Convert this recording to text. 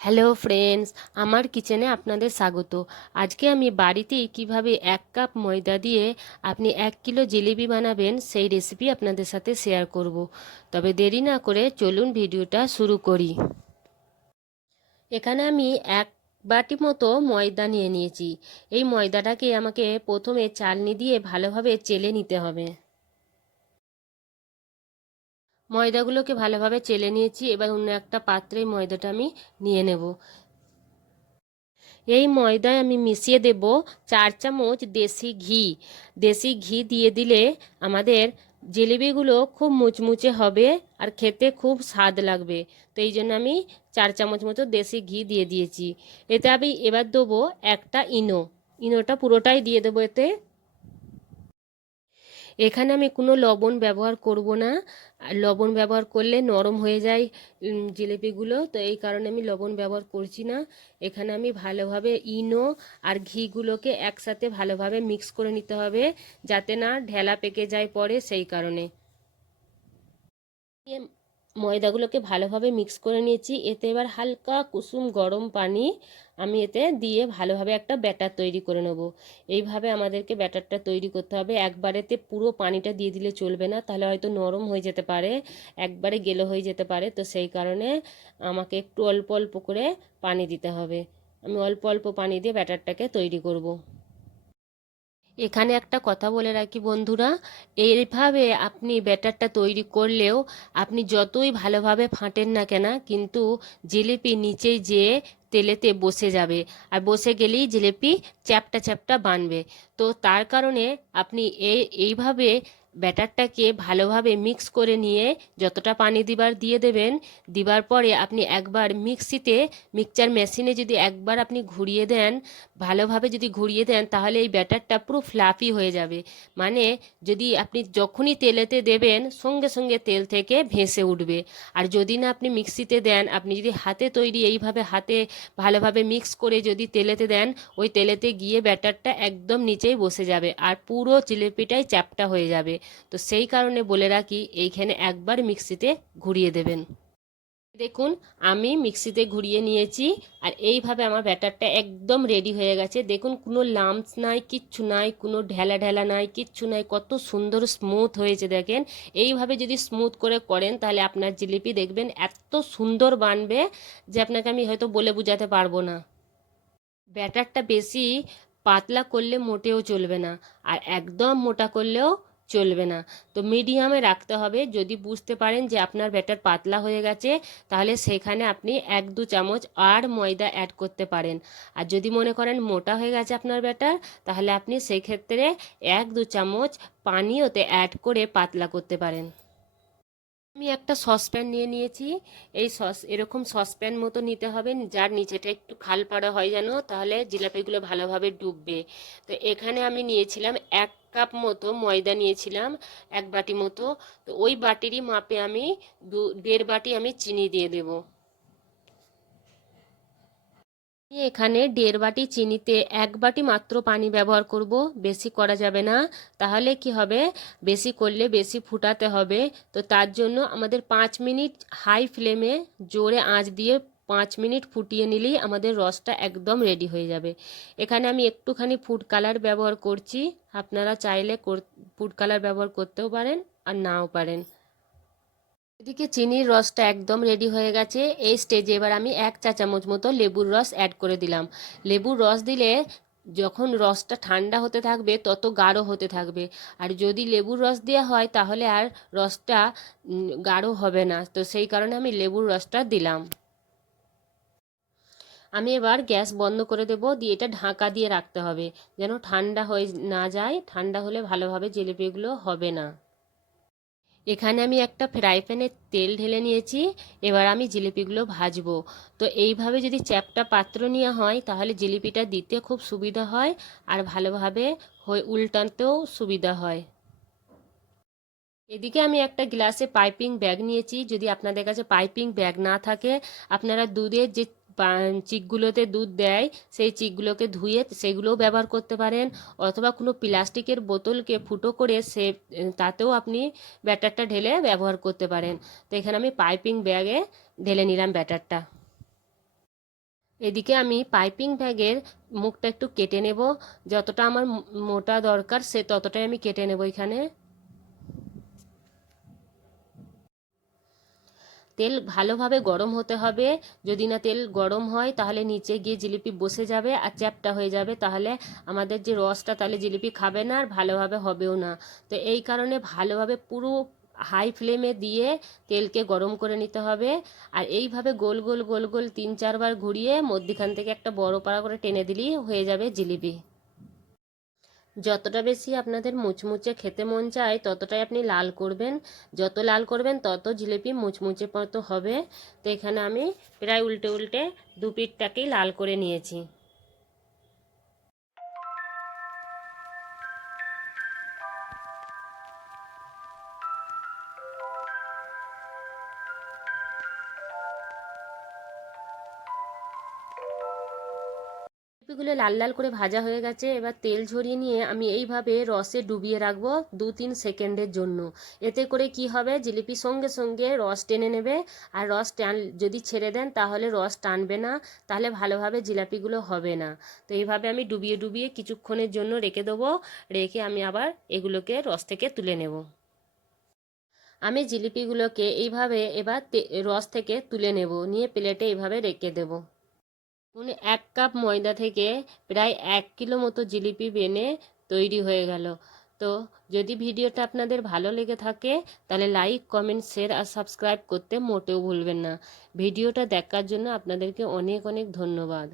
Hello friends, আমার কিচেনে আপনাদের স্বাগত। আজকে আমি বাড়িতেই কিভাবে 1 কাপ ময়দা দিয়ে আপনি 1 কিলো জিলিপি বানাবেন সেই রেসিপি আপনাদের সাথে শেয়ার করব। তবে দেরি না করে চলুন ভিডিওটা শুরু করি। এখানে আমি 1 বাটি মতো ময়দা নিয়ে নিয়েছি। এই ময়দাটাকে আমাকে প্রথমে চালনি দিয়ে ভালোভাবে চেলে নিতে হবে। ময়দাগুলোকে ভালোভাবে চেলে নিয়েছি, এবার অন্য একটা পাত্রে ময়দাটা আমি নিয়ে নেব। এই ময়দায় আমি মিশিয়ে দেব 4 চামচ দেশি ঘি। দেশি ঘি দিয়ে দিলে আমাদের জিলিপিগুলো খুব মুচমুচে হবে আর খেতে খুব স্বাদ লাগবে। তো এই জন্য আমি 4 চামচ মতো দেশি ঘি দিয়ে দিয়েছি। এতে আমি এবার দেবো একটা ইনোটা পুরোটাই দিয়ে দেবো এতে। এখানে আমি কোনো লবণ ব্যবহার করব না। আর লবণ ব্যবহার করলে নরম হয়ে যায় জিলিপিগুলো, তো এই কারণে আমি লবণ ব্যবহার করছি না। এখানে আমি ভালোভাবে ইনো আর ঘিগুলোকে একসাথে ভালোভাবে মিক্স করে নিতে হবে, যাতে না ঢেলা পেকে যায় পরে, সেই কারণে। ময়দাগুলোকে ভালোভাবে মিক্স করে নিয়েছি। এতে এবার হালকা কুসুম গরম পানি আমি এতে দিয়ে ভালোভাবে একটা ব্যাটার তৈরি করে নেব। এইভাবে আমাদেরকে ব্যাটারটা তৈরি করতে হবে। একবারেতে পুরো পানিটা দিয়ে দিলে চলবে না, তাহলে হয়তো নরম হয়ে যেতে পারে, একবারে গেলো হয়ে যেতে পারে। তো সেই কারণে আমাকে একটু অল্প অল্প করে পানি দিতে হবে। আমি অল্প অল্প পানি দিয়ে ব্যাটারটাকে তৈরি করব। এখানে একটা কথা বলে রাখি বন্ধুরা, এইভাবে আপনি ব্যাটারটা তৈরি করলেও আপনি যতই ভালোভাবে ফাটেন না কেন, কিন্তু জিলিপি নিচেই যেয়ে তেলেতে বসে যাবে, আর বসে গেলেই জিলিপি চ্যাপটা চ্যাপটা বানবে। তো তার কারণে আপনি এইভাবে ব্যাটারটাকে ভালোভাবে মিক্স করে নিয়ে যতটা পানি দিবার দিয়ে দেবেন। দিবার পরে আপনি একবার মিক্সচার মেশিনে যদি একবার আপনি ঘুরিয়ে দেন, ভালোভাবে যদি ঘুরিয়ে দেন, তাহলে এই ব্যাটারটা পুরো ফ্লাফি হয়ে যাবে। মানে যদি আপনি যখনই তেলেতে দেবেন সঙ্গে সঙ্গে তেল থেকে ভেসে উঠবে। আর যদি না আপনি মিক্সিতে দেন, আপনি যদি হাতে তৈরি এইভাবে হাতে ভালোভাবে মিক্স করে যদি তেলেতে দেন, ওই তেলেতে গিয়ে ব্যাটারটা একদম নিচেই বসে যাবে আর পুরো জিলিপিটাই চ্যাপ্টা হয়ে যাবে। তো সেই কারণে বলে রাখি, এইখানে একবার মিক্সিতে ঘুরিয়ে দেবেন। দেখুন, আমি মিক্সিতে ঘুরিয়ে নিয়েছি আর এইভাবে আমার ব্যাটারটা একদম রেডি হয়ে গেছে। দেখুন, কোনো লাম্পস নাই, কিচ্ছু নাই, কোনো ঢেলা ঢেলা নাই, কিচ্ছু নাই, কত সুন্দর স্মুথ হয়েছে দেখেন। এইভাবে যদি স্মুথ করে করেন, তাহলে আপনার জিলিপি দেখবেন এত সুন্দর বানবে যে আপনাকে আমি হয়তো বলে বোঝাতে পারবো না। ব্যাটারটা বেশি পাতলা করলে মোটেও চলবে না, আর একদম মোটা করলেও চলবে না। তো মিডিয়ামে রাখতে হবে। যদি বুঝতে পারেন যে আপনার ব্যাটার পাতলা হয়ে গেছে, তাহলে সেখানে আপনি 1-2 চামচ আর ময়দা অ্যাড করতে পারেন। আর যদি মনে করেন মোটা হয়ে গেছে আপনার ব্যাটার, তাহলে আপনি সেই ক্ষেত্রে 1-2 চামচ পানি ওতে অ্যাড করে পাতলা করতে পারেন। আমি একটা সসপ্যান নিয়ে নিয়েছি। এই এরকম সসপ্যান মতো নিতে হবে, যার নিচেটা একটু খাল পাড়া হয় যেন, তাহলে জিলাপিগুলো ভালোভাবে ডুববে। তো এখানে আমি নিয়েছিলাম 1 কাপ মতো ময়দা নিয়েছিলাম, 1 বাটি মতো। তো ওই বাটিরই মাপে আমি 1.5 বাটি আমি চিনি দিয়ে দেবো। এখানে 1.5 বাটি চিনিতে 1 বাটি মাত্র পানি ব্যবহার করব, বেশি করা যাবে না। তাহলে কি হবে, বেশি করলে বেশি ফুটাতে হবে। তো তার জন্য আমাদের 5 মিনিট হাই ফ্লেমে জোরে আঁচ দিয়ে 5 মিনিট ফুটিয়ে নিলেই আমাদের রসটা একদম রেডি হয়ে যাবে। এখানে আমি একটুখানি ফুড কালার ব্যবহার করছি। আপনারা চাইলে ফুড কালার ব্যবহার করতেও পারেন আর নাও পারেন। এদিকে চিনির রসটা একদম রেডি হয়ে গেছে। এই স্টেজে এবার আমি 1 চা চামচ মতো লেবুর রস অ্যাড করে দিলাম। লেবুর রস দিলে যখন রসটা ঠান্ডা হতে থাকবে তত গাঢ় হতে থাকবে। আর যদি লেবুর রস দেওয়া হয়, তাহলে আর রসটা গাঢ় হবে না। তো সেই কারণে আমি লেবুর রসটা দিলাম। আমি এবার গ্যাস বন্ধ করে দেব, দিয়ে এটা ঢাকা দিয়ে রাখতে হবে, যেন ঠান্ডা হয়ে না যায়। ঠান্ডা হলে ভালোভাবে জিলিপিগুলো হবে না। এখানে আমি একটা ফ্রাই প্যানে তেল ঢেলে নিয়েছি। এবার আমি জিলিপিগুলো ভাজবো। তো এইভাবে যদি চ্যাপ্টা পাত্র নেওয়া হয়, তাহলে জিলিপিটা দিতে খুব সুবিধা হয় আর ভালোভাবে উল্টাতেও সুবিধা হয়। এদিকে আমি একটা গ্লাসে পাইপিং ব্যাগ নিয়েছি। যদি আপনাদের কাছে পাইপিং ব্যাগ না থাকে, আপনারা দুধের যে চিকগুলোতে দুধ দেয়, সেই চিকগুলোকে ধুয়ে সেগুলোও ব্যবহার করতে পারেন। অথবা কোনো প্লাস্টিকের বোতলকে ফুটো করে তাতেও আপনি ব্যাটারটা ঢেলে ব্যবহার করতে পারেন। তো এখানে আমি পাইপিং ব্যাগে ঢেলে নিলাম ব্যাটারটা। এদিকে আমি পাইপিং ব্যাগের মুখটা একটু কেটে নেব, যতটা আমার মোটা দরকার সে ততটাই আমি কেটে নেব। এখানে তেল ভালোভাবে গরম হতে হবে, যদি না তেল গরম হয় তাহলে নিচে গিয়ে জিলিপি বসে যাবে আর চ্যাপ্টা হয়ে যাবে, তাহলে আমাদের যে রসটা তাহলে জিলিপি খাবে না আর ভালোভাবে হবেও না। তো এই কারণে ভালোভাবে পুরো হাই ফ্লেমে দিয়ে তেলকে গরম করে নিতে হবে। আর এইভাবে গোল গোল গোল গোল 3-4 বার ঘুরিয়ে মধ্যিখান থেকে একটা বড় পাড়া করে টেনে দিলেই হয়ে যাবে জিলিপি। যতটা বেশি আপনাদের মুচমুচে খেতে মন চায় ততটাই আপনি লাল করবেন, যত লাল করবেন তত জিলিপি মুচমুচে মতো হবে। তো এখানে আমি প্রায় উল্টে উল্টে দু পিঠটাকেই লাল করে নিয়েছি। জিলিপিগুলো লাল লাল করে ভাজা হয়ে গেছে, এবার তেল ঝরিয়ে নিয়ে আমি এইভাবে রসে ডুবিয়ে রাখবো 2-3 সেকেন্ডের জন্য। এতে করে কি হবে, জিলিপি সঙ্গে সঙ্গে রস টেনে নেবে। আর রস টান যদি ছেড়ে দেন তাহলে রস টানবে না, তাহলে ভালোভাবে জিলাপিগুলো হবে না। তো এইভাবে আমি ডুবিয়ে ডুবিয়ে কিছুক্ষণের জন্য রেখে দেবো, রেখে আমি আবার এগুলোকে রস থেকে তুলে নেব। আমি জিলিপিগুলোকে এইভাবে এবার রস থেকে তুলে নেব, নিয়ে প্লেটে এইভাবে রেখে দেবো। 1 কাপ ময়দা থেকে প্রায় 1 কিলো মতো জিলিপি বেনে তৈরি হয়ে গেল। তো যদি ভিডিওটা আপনাদের ভালো লেগে থাকে তাহলে লাইক, কমেন্ট, শেয়ার আর সাবস্ক্রাইব করতে মোটেও ভুলবেন না। ভিডিওটা দেখার জন্য আপনাদেরকে অনেক অনেক ধন্যবাদ।